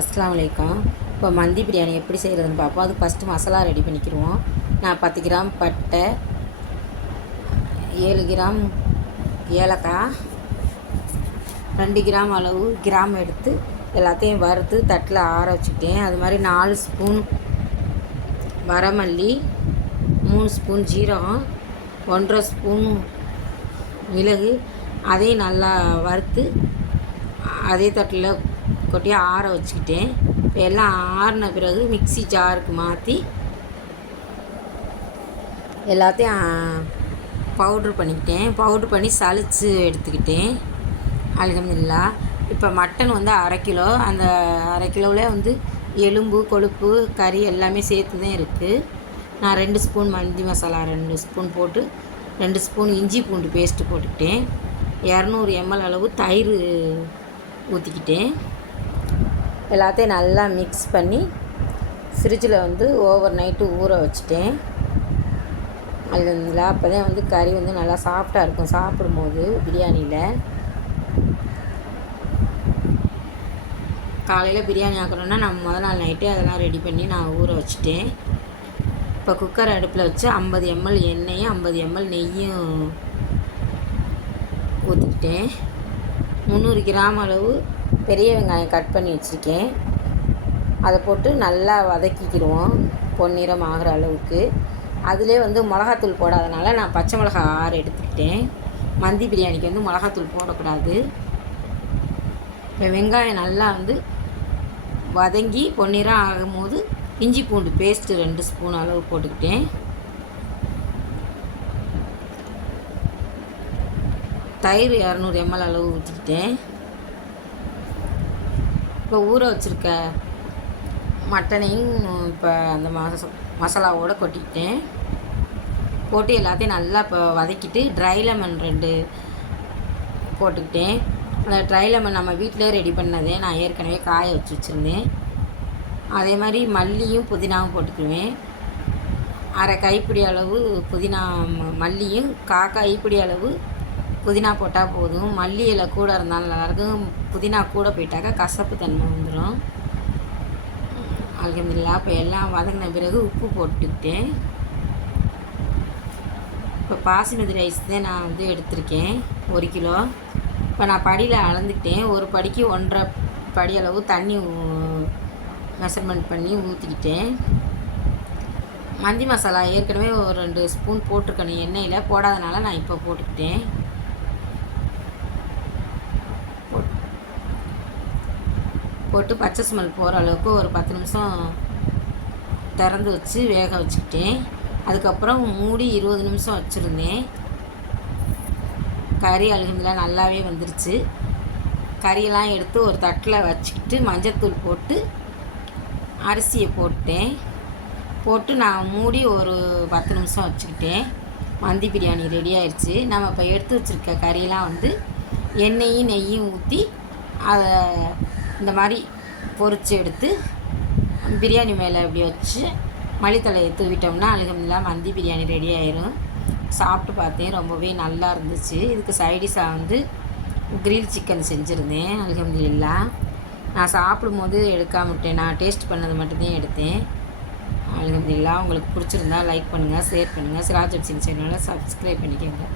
அஸ்லாம் வலைக்கம் இப்போ மந்தி பிரியாணி எப்படி செய்கிறதுன்னு பார்ப்போம். அதுக்கு ஃபஸ்ட்டு மசாலா ரெடி பண்ணிக்கிடுவோம் நான் பத்து கிராம் பட்டை ஏழு கிராம் ஏலக்காய் ரெண்டு கிராம் அளவு கிராம் எடுத்து எல்லாத்தையும் வறுத்து தட்டில் ஆற வச்சுக்கிட்டேன். அது மாதிரி நாலு ஸ்பூன் வரமல்லி மூணு ஸ்பூன் ஜீரகம் ஒன்றரை ஸ்பூன் மிளகு அதையும் நல்லா வறுத்து அதே தட்டில் கொட்டியாக ஆற வச்சுக்கிட்டேன். இப்போ எல்லாம் ஆறின பிறகு மிக்சி ஜாருக்கு மாற்றி எல்லாத்தையும் பவுட்ரு பண்ணிக்கிட்டேன். பவுட்ரு பண்ணி சளிச்சு எடுத்துக்கிட்டேன். அலகம்துல்லா இப்போ மட்டன் வந்து அரை கிலோ. அந்த அரை கிலோவில் வந்து எலும்பு கொழுப்பு கறி எல்லாமே சேர்த்து தான் இருக்குது நான் ரெண்டு ஸ்பூன் மந்தி மசாலா ரெண்டு ஸ்பூன் போட்டு ரெண்டு ஸ்பூன் இஞ்சி பூண்டு பேஸ்ட்டு போட்டுக்கிட்டேன். இரநூறு எம்எல் அளவு தயிர் ஊற்றிக்கிட்டேன் எல்லாத்தையும் நல்லா மிக்ஸ் பண்ணி ஃப்ரிட்ஜில் வந்து ஓவர் நைட்டு ஊற வச்சுட்டேன். அது அப்போ தான் வந்து கறி வந்து நல்லா சாஃப்டாக இருக்கும். சாப்பிடும்போது பிரியாணியில். காலையில் பிரியாணி ஆக்கணுன்னா நான் முதல் நாள் நைட்டே அதெல்லாம் ரெடி பண்ணி நான் ஊற வச்சுட்டேன். இப்போ குக்கர் அடுப்பில் வச்சு ஐம்பது எம்எல் எண்ணெயும் ஐம்பது எம்எல் நெய்யும் ஊற்றிக்கிட்டேன் முந்நூறு கிராம் அளவு பெரிய வெங்காயம் கட் பண்ணி வச்சுருக்கேன். அதை போட்டு நல்லா வதக்கிக்கிடுவோம் பொன்னிறம் ஆகிற அளவுக்கு. அதிலே வந்து மிளகாத்தூள் போடாதனால நான் பச்சை மிளகா ஆறு எடுத்துக்கிட்டேன். மந்தி பிரியாணிக்கு வந்து மிளகாத்தூள் போடக்கூடாது. இப்போ வெங்காயம் நல்லா வந்து வதங்கி பொன்னிறம் ஆகும்போது இஞ்சி பூண்டு பேஸ்ட்டு ரெண்டு ஸ்பூன் அளவு போட்டுக்கிட்டேன். தயிர் இரநூறு எம்எல் அளவு ஊற்றிக்கிட்டேன். இப்போ ஊற வச்சுருக்க மட்டனையும் இப்போ அந்த மச மசாலாவோடு கொட்டிக்கிட்டேன். போட்டு எல்லாத்தையும் நல்லா இப்போ வதக்கிட்டு ட்ரை லெமன் ரெண்டு போட்டுக்கிட்டேன். அந்த ட்ரை லெமன் நம்ம வீட்டிலே ரெடி பண்ணதே நான் ஏற்கனவே காய வச்சு வச்சுருந்தேன். அதே மாதிரி மல்லியும் புதினாவும் போட்டுக்குவேன். அரை கைப்பிடி அளவு புதினா மல்லியும் கா கைப்பிடி அளவு புதினா போட்டால் போதும். மல்லி இலை கூட இருந்தாலும் நல்லாயிருக்கும். புதினா கூட போயிட்டாக்கா கசப்பு தன்மை வந்துடும் அலகமில்லா இப்போ எல்லாம் வதங்கின பிறகு உப்பு போட்டுக்கிட்டேன். இப்போ பாசிமதி ரைஸ் தான் நான் வந்து எடுத்திருக்கேன். ஒரு கிலோ. இப்போ நான் படியில் அளந்துக்கிட்டேன். ஒரு படிக்கு ஒன்றரை படி அளவு தண்ணி மெஷர்மெண்ட் பண்ணி ஊற்றிக்கிட்டேன் மந்தி மசாலா ஏற்கனவே ஒரு ரெண்டு ஸ்பூன் போட்டிருக்கணும். எண்ணெயில் போடாதனால நான் இப்போ போட்டுக்கிட்டேன். போட்டு பச்சை ஸ்மெல் போகிற அளவுக்கு ஒரு பத்து நிமிஷம் திறந்து வச்சு வேக வச்சுக்கிட்டேன். அதுக்கப்புறம் மூடி இருபது நிமிஷம் வச்சுருந்தேன். கறி அழுகுந்தில் நல்லாவே வந்துருச்சு. கறியெல்லாம் எடுத்து ஒரு தட்டில் வச்சுக்கிட்டு மஞ்சத்தூள் போட்டு அரிசியை போட்டேன். போட்டு நான் மூடி ஒரு பத்து நிமிஷம் வச்சுக்கிட்டேன். மந்தி பிரியாணி ரெடி ஆயிடுச்சு நம்ம இப்போ எடுத்து வச்சுருக்க கறியெல்லாம் வந்து எண்ணெயும் நெய்யும் ஊற்றி அதை இந்த மாதிரி பொறிச்சு எடுத்து பிரியாணி மேலே இப்படி வச்சு மளித்தலையை தூவிட்டோம்னா அழுகமில்லா மந்தி பிரியாணி ரெடி ஆயிரும். சாப்பிட்டு பார்த்தேன் ரொம்பவே நல்லா இருந்துச்சு. இதுக்கு சைடிஷாக வந்து கிரில் சிக்கன் செஞ்சுருந்தேன் அலகம்துல்லா நான் சாப்பிடும்போது எடுக்காம விட்டேன். நான் டேஸ்ட் பண்ணது மட்டும்தான் எடுத்தேன். அலகம்துல்லா உங்களுக்கு பிடிச்சிருந்தா லைக் பண்ணுங்கள் ஷேர் பண்ணுங்கள் சிராஜ் சிங் சேனலை சப்ஸ்கிரைப் பண்ணிக்கோங்க.